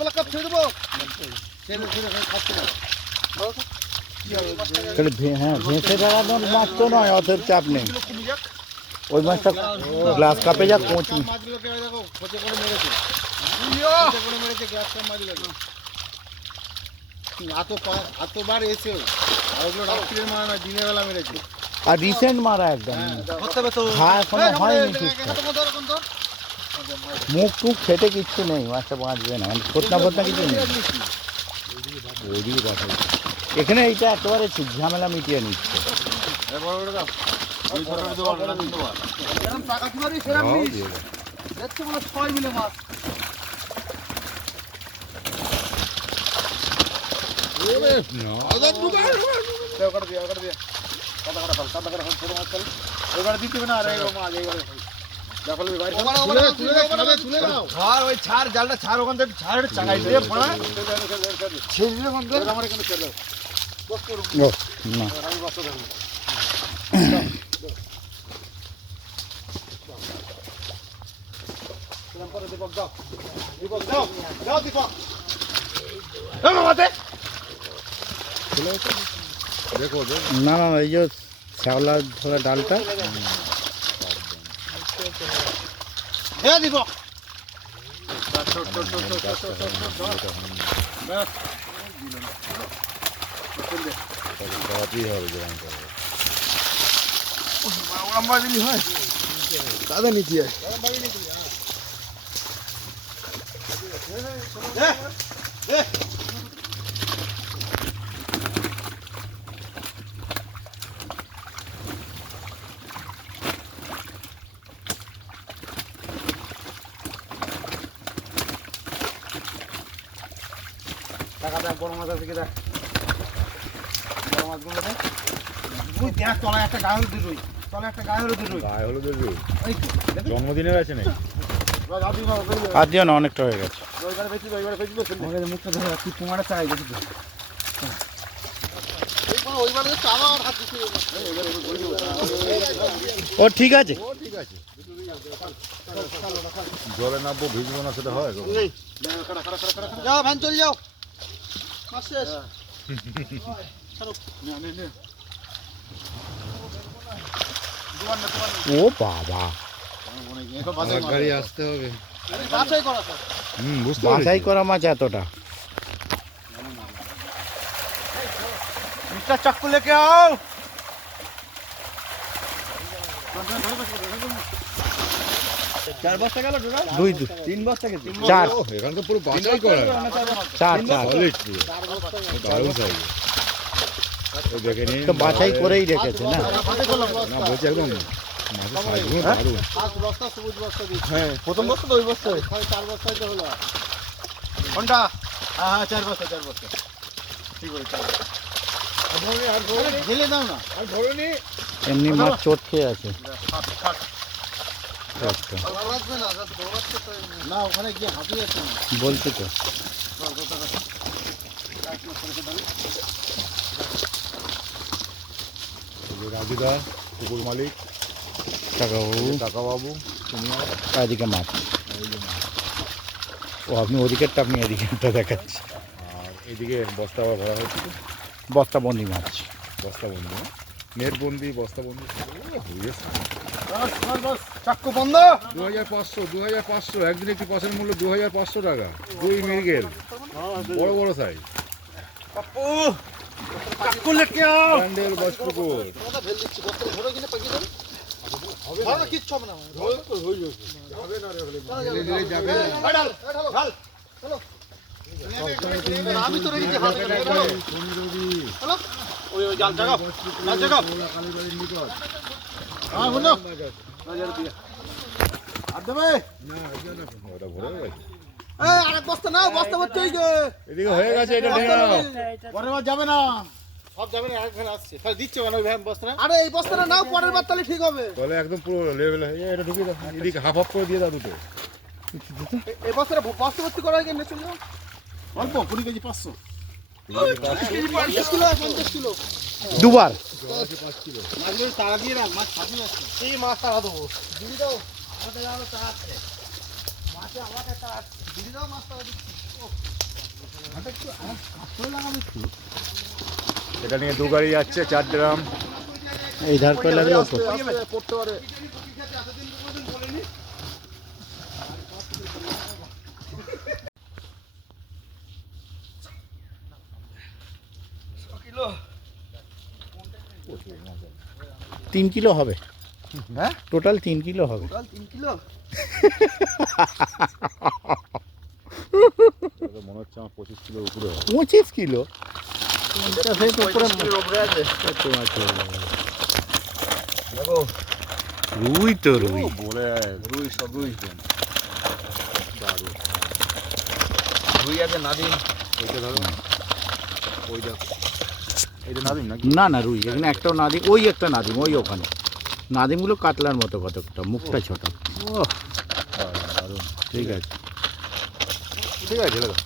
রাত্রেবেলা কাপ ছেড়ে দেবো খাচ্ছে না হ্যাঁ ভেসে বেড়ানোর মাছ তো নয়, অতএব চাপ নেই। ওই মাছটা গ্লাস কাপে যা কোচ মাছগুলোকে দেখো খোঁচে করে মেরেছে গ্লাস কাপ মাছগুলোকে এতবার এসেও আর ওগুলো রাত্রির মারা নয়, দিনের বেলা মেরেছে। আর রিসেন্ট মারা একদম এখনো হয়নি ঠিকঠাক। মুখ টুক খেতে কিচ্ছু নেই, মাছটা বাঁচবে না, মানে ফোটনা ফোটনা কিছু নেই। এখানে এইটা একেবারে ঝামেলা মিটিয়ে নিচ্ছে। জালটা ছাড় ওখান থেকে ছাড় চাঙাই দিয়ে পড়া ছেড়ে দিলে আমার এখানে ছেড়ে দাও। না না এই যে শ্যাওলা ধরা ডালটা দাদা নিতে হয় টাকা দেখ বড় মাছ আছে কি দেখ বড় মাছগুলো দেখ তুই দেখ তলায় একটা গায়ে হলুদের রুই তলায় একটা গায়ে হলুদের রুই জন্মদিনের আছে নাকি? আর দিও না, অনেকটা হয়ে গেছে। মুখটা ধরে তুই তোমার চাই গেছি ও ঠিক আছে জলে নামবো ভিজবো না, সেটা হয়? যাও ভ্যান চলে যাও ও বাবা, গাড়ি আসতে হবে। বাছাই করা মাছ এতটা। চাকু লেকে আও চার বস্তা গেল দুই তিন বস্তা গেছে চার এখানে তো পুরো বাছাই করা, চার চার দারুণ সাইজ। ওই দেখে নিন, তো বাছাই করেই রেখেছে না। না বলছি একদম মাছের সাইজগুলো দারুণ। হ্যাঁ প্রথম বস্তা তো ওই বস্তা চার বস্তায় তো হলো ঘন্টা। হ্যাঁ চার বস্তা ঠিক আছে ঢেলে দাও না আর ধরুনি এমনি মাছ চোট খেয়ে আছে। না ওখানে গিয়ে হাঁটু যাচ্ছে না বলছি তো রাজুদা কুকুর মালিক টাকা বাবু, এদিকে মাছ। ও আপনি ওদিকেরটা, আপনি এদিকেরটা দেখাচ্ছি। আর এদিকে বস্তা আবার ভরা হয়েছিল, বস্তাবন্দি মাছ। বস্তা বন্দি, নেট বন্দি, বস্তা বন্দি। চাক্কু বন্ধ 2500 একদিন একটি পাশের মূল্য 2500 টাকা। দুই মৃগেল বড় বড় সাইজ চাক্কু লেকে আও প্যান্ডেল বাস পুকুর। কিচ্ছু হবে না আমি তো রেডি ওই জাল জায়গা হ্যাঁ বলো আর দেবে ওটা ভরে গেছে, আরেক বস্তা নাও, বস্তা ভর্তি হয়ে গেছে এদিকে হয়ে গেছে। এটা নিয়ে নাও, পরের বার যাবে না, সব যাবে না, আরেক ভ্যান আসছে তাহলে দিচ্ছে কেন ওই ভ্যান বস্তাটা? আরে এই বস্তাটা নাও, পরের বার তাহলে ঠিক হবে। তাহলে একদম পুরো লেভেল। এটা ঢুকিয়ে দাও, এদিকে হাফ হাফ করে দিয়ে দাও দুটো। এই বস্তাটা বস্তা ভর্তি করা গিয়ে চলে যাও। অল্প 20 কেজি 500 50 কিলো দুবার মাছগুলো তাড়া দিয়ে রাখ, মাছ ফাঁসি যাচ্ছে। এই মাছ তাড়া দেবো দিদি দাও আমাদের আরো তাড়া আছে এটা নিয়ে 2 গাড়ি যাচ্ছে 4 ড্রাম। এই ধার করে লাগলে পড়তে পারে। তিন কিলো হবে, হ্যাঁ টোটাল 3 কিলো হবে। Total 3 kilo. মনে হচ্ছে আমার 25 কিলোর উপরে হবে। 25 কিলো? 50 উপরে উপরে আছে। কত মাছ হয়ে যাবে? দেখো রুই তো রুই। বলে রুই, সব রুই। দারুণ। রুই আছে, নাদিম। ওইটা ধরো, ওই দেখো, এইটা নাদিম নাকি? না না রুই এখানে একটাও নাদিম, ওই একটা নাদিম, ওই ওখানে নাদিমগুলো কাতলার মতো কতটা, মুখটা ছোট। দারুণ। ঠিক আছে, ঠিক আছে ছেলে দাও।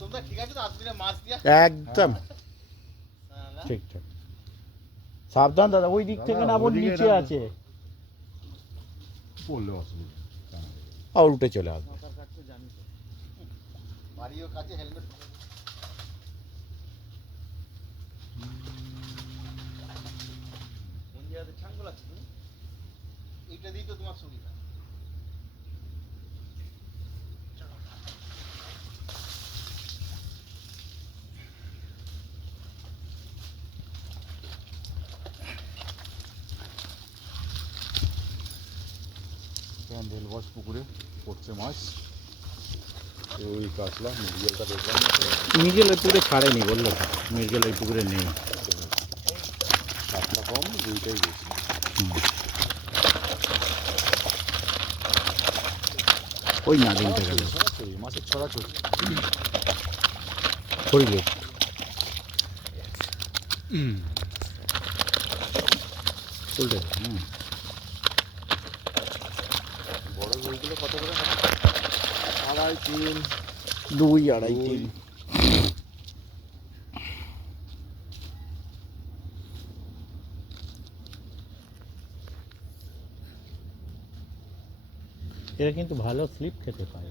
তোমরা ঠিক আছে তো, আসবিনা মাছ দিয়া। একদম ঠিকঠাক। সাবধান দাদা, ওই দিক থেকে না, বোন নিচে আছে, বললে অসুবিধা। আর উল্টে চলে আসবে। বাড়িও কাছে, হেলমেট। কোন জায়গাতে ছাঙ্গল আছে তুমি? এইটা দিই তো তোমার সুবিধা। বেলবস পুকুরে পড়ছে মাছ। ওই কাতলা মিরগেলটা দেখলাম, মির্গেল ওই পুকুরে ছাড়েনি, বললো মির্গেল ওই পুকুরে নেই। কাতলা কম, দুইটাই বেশি। ওই নাদিমটা গেল ছড়াছড়ি, মাছের ছড়াছড়ি। ছড়িলে চলতে। বড় রুইগুলো কত করে? 2.5, 3। 2, 2.5, 3। এরা কিন্তু ভালো স্লিপ খেতে পারে।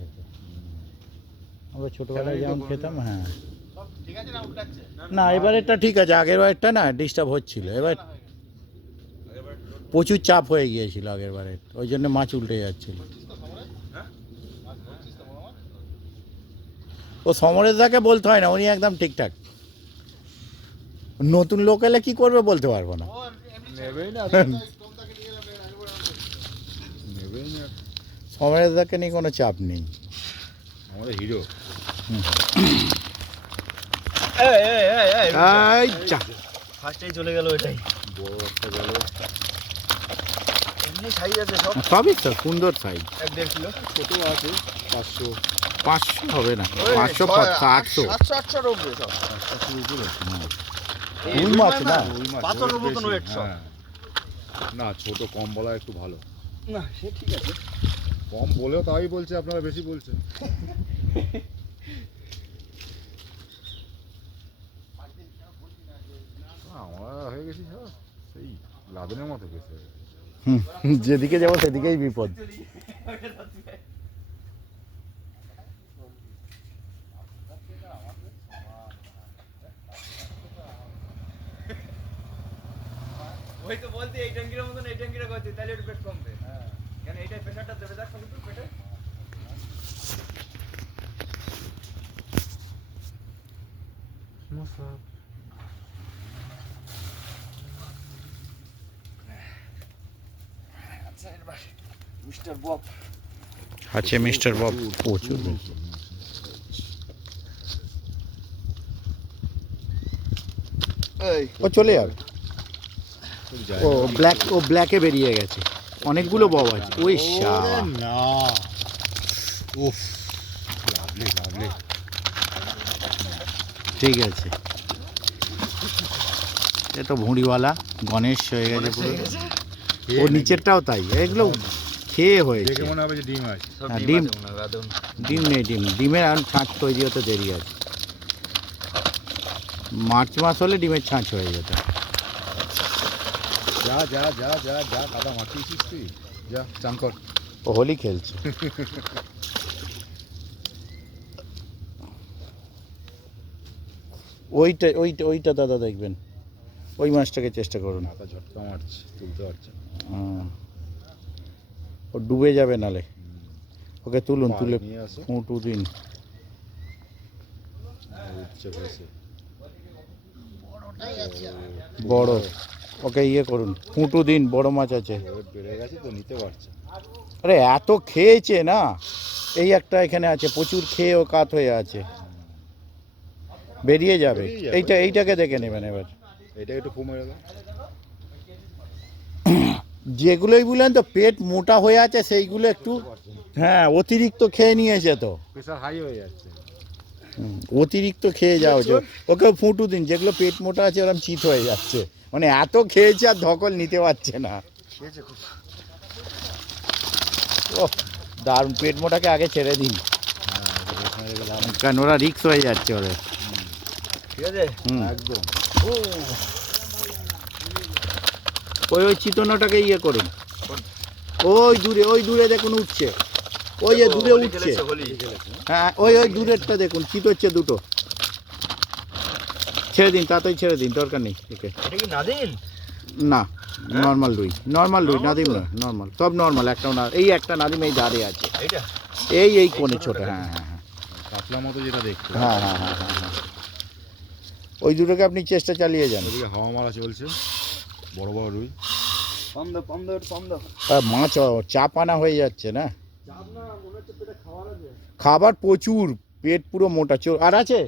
আমরা ছোটবেলায় যেমন খেতাম, হ্যাঁ। সব ঠিক আছে না, উল্টাচ্ছে? না এবারেরটা ঠিক আছে, আগের বারেরটা না ডিস্টার্ব হচ্ছিল, এবার প্রচুর চাপ হয়ে গিয়েছিল আগের বারের, ওই জন্য মাছ উল্টে যাচ্ছিল। ও সমরেশ দাকে বলতে হয় না, উনি একদম ঠিকঠাক। নতুন লোক এলে কি করবে বলতে পারবো না। ও এমনি নেবেই না, তোমটাকে নিয়ে যাবে একবার। নেবেই না। সমরেশ দাকে নিয়ে কোনো চাপ নেই। আমাদের হিরো। এই চা, ফার্স্টেই চলে গেল ওইটাই। বড় একটা গেল। এমনি সাইজ আছে সব। সবই তো সুন্দর সাইজ। 1.5 কিলো। ছোট আছে 500। 500 হবে না, 500, 800। 700-800 উপরে সব। 500 উপরে। রুই মাছ না, রুই মাছ পাথরের weight মতন বেশি, weight সব। হ্যাঁ। না ছোট কম বলা একটু ভালো। না সে ঠিক আছে। কম বলেও তাই বলছে, আপনারা বেশি বলছেন। আমরা হয়ে গেছি সব সেই লাদেনের মতো গেছে। যেদিকে যাবো সেদিকেই বিপদ। ওই তো বলতে এই ট্যাঙ্কির মতন এই ট্যাঙ্কিটা করতে, তাহলে একটু পেট কমবে। কেন এইটাই প্রেশারটা দেবে, দেখ একটু পেটে। আচ্ছা এবার মিস্টার বব। আছে মিস্টার বব, প্রচুর। এই ও চলে যাবে, ও ব্ল্যাকে বেরিয়ে গেছে। অনেকগুলো বব আছে। ওই শালা, না উফ, লাভলি লাভলি। ঠিক আছে। এ তো ভুঁড়িওয়ালা গণেশ হয়ে গেছে পুরো। ও নিচেরটাও তাই, এগুলো খেয়ে হয়েছে। দেখে মনে হবে যে ডিম আছে। সব হ্যাঁ, ডিম ডিম। আছে মনে হয়। ডিম নেই, ডিমের এখন ছাঁচ তৈরি হতে দেরি আছে। মার্চ মাস হলে ডিমের ছাঁচ হয়ে যেত। যা যা যা যা যা কাদা মাখিয়েছিস তুই, যা চান কর। ও হোলি খেলছে। ওইটা ওইটা ওইটা দাদা দেখবেন, ওই মাছটাকে চেষ্টা করুন। মাথা ঝটকা মারছে, তুলতে পারছে না। ও ডুবে যাবে নালে। ওকে তুলুন, তুলে নিয়ে আসো। ফুটু দিন। উঠছে ভেসে। বড়, ওকে ইয়ে করুন, ফুটু দিন, বড় মাছ আছে। ওয়েট বেড়ে গেছে তো, নিতে পারছে। আরে এত খেয়েছে না, এই একটা এখানে আছে, প্রচুর খেয়ে ও কাত হয়ে আছে, বেরিয়ে যাবে। এইটাকে দেখে নেবেন এবার। এটা একটু ফু মেরে দাও। যেগুলোই বললেন তো পেট মোটা হয়ে আছে সেইগুলো একটু, হ্যাঁ অতিরিক্ত খেয়ে নিয়েছে তো, প্রেসার হাই হয়ে যাচ্ছে। অতিরিক্ত খেয়ে যাও। ওকে ফুটু দিন, যেগুলো পেট মোটা আছে ওরকম চিত হয়ে যাচ্ছে, মানে এত খেয়েছে আর ধকল নিতে পারছে না। ও দারুণ, পেট মোটাকে আগে ছেড়ে দিন, কারণ ওরা রিক্স হয়ে যাচ্ছে ওদের। ঠিক আছে, হুম, একদম। ওই চিতনাটাকে ইয়ে করুন। ওই দূরে দেখুন উঠছে, ওই যে দূরে উঠছে। হ্যাঁ ওই দূরেরটা দেখুন, চিত হচ্ছে দুটো। ছেড়ে দিন, তাড়াতাড়ি ছেড়ে দিন, দরকার নেই। ওকে, না নর্মাল রুই, নাদিম না, নর্মাল, সব নর্মাল। একটাও না, এই একটা নাদিম এই ধারে আছে, এই কোণে ছোট। হ্যাঁ হ্যাঁ হ্যাঁ, কাতলা মতো যেটা দেখতে। হ্যাঁ হ্যাঁ হ্যাঁ হ্যাঁ, ওই দুটোকে আপনি চেষ্টা চালিয়ে যান। ওদিকে হাওয়া মারা চলছে, বড় বড় রুই। আর মাছ চাপ আনা হয়ে যাচ্ছে না, খাবার প্রচুর, পেট পুরো মোটা। আর আছে,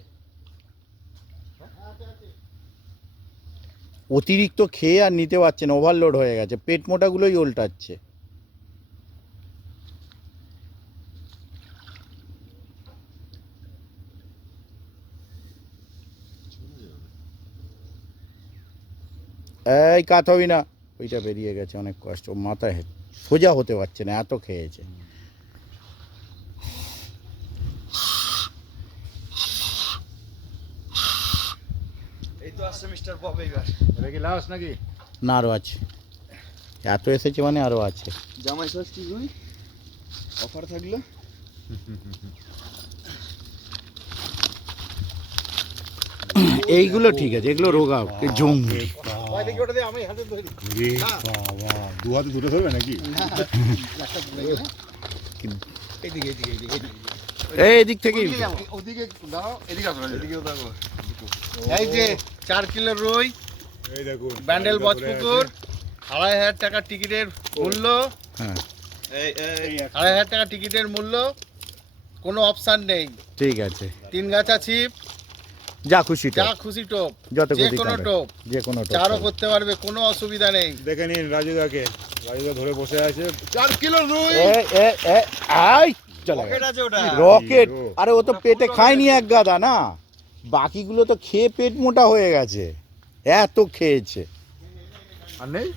অতিরিক্ত খেয়ে আর নিতে পারছে না, ওভারলোড হয়ে গেছে, পেট মোটাগুলোই উল্টাচ্ছে। এই কাত হবি না, ওইটা বেরিয়ে গেছে, অনেক কষ্ট, মাথায় সোজা হতে পারছে না, এত খেয়েছে। এটা কি লাস্ট নাকি? না আরও আছে, এত এসেছে মানে আরও আছে। জামাই ষষ্ঠী রুই অফার থাকলো। এইগুলো ঠিক আছে, এগুলো রোগা জঙ্গি। দু হাতে দুটো ধরবে নাকি? এই এদিক থেকেই ওদিকে দাও, এদিকে আসো, এদিকেও দেখো। এই যে 4 কিলো রুই, এই দেখুন ব্যান্ডেল বজপুকুর, 2500 টাকা টিকিটের মূল্য। হ্যাঁ 2500 টাকা টিকিটের মূল্য, কোনো অপশান নেই। ঠিক আছে, 3 গাছা ছিপ, যা খুশি যা খুশি টোপ, যত যে খুশি কোনো খাবে। টোপ, যে কোনো চারও করতে পারবে, কোনো অসুবিধা নেই। দেখে নিন রাজুদাকে, রাজুদা ধরে বসে আছে। 4 কিলো রুই। রকেট। আরে ও তো পেটে খায়নি এক গাদা না, বাকিগুলো তো খেয়ে পেট মোটা হয়ে গেছে, এত খেয়েছে। আর নেই।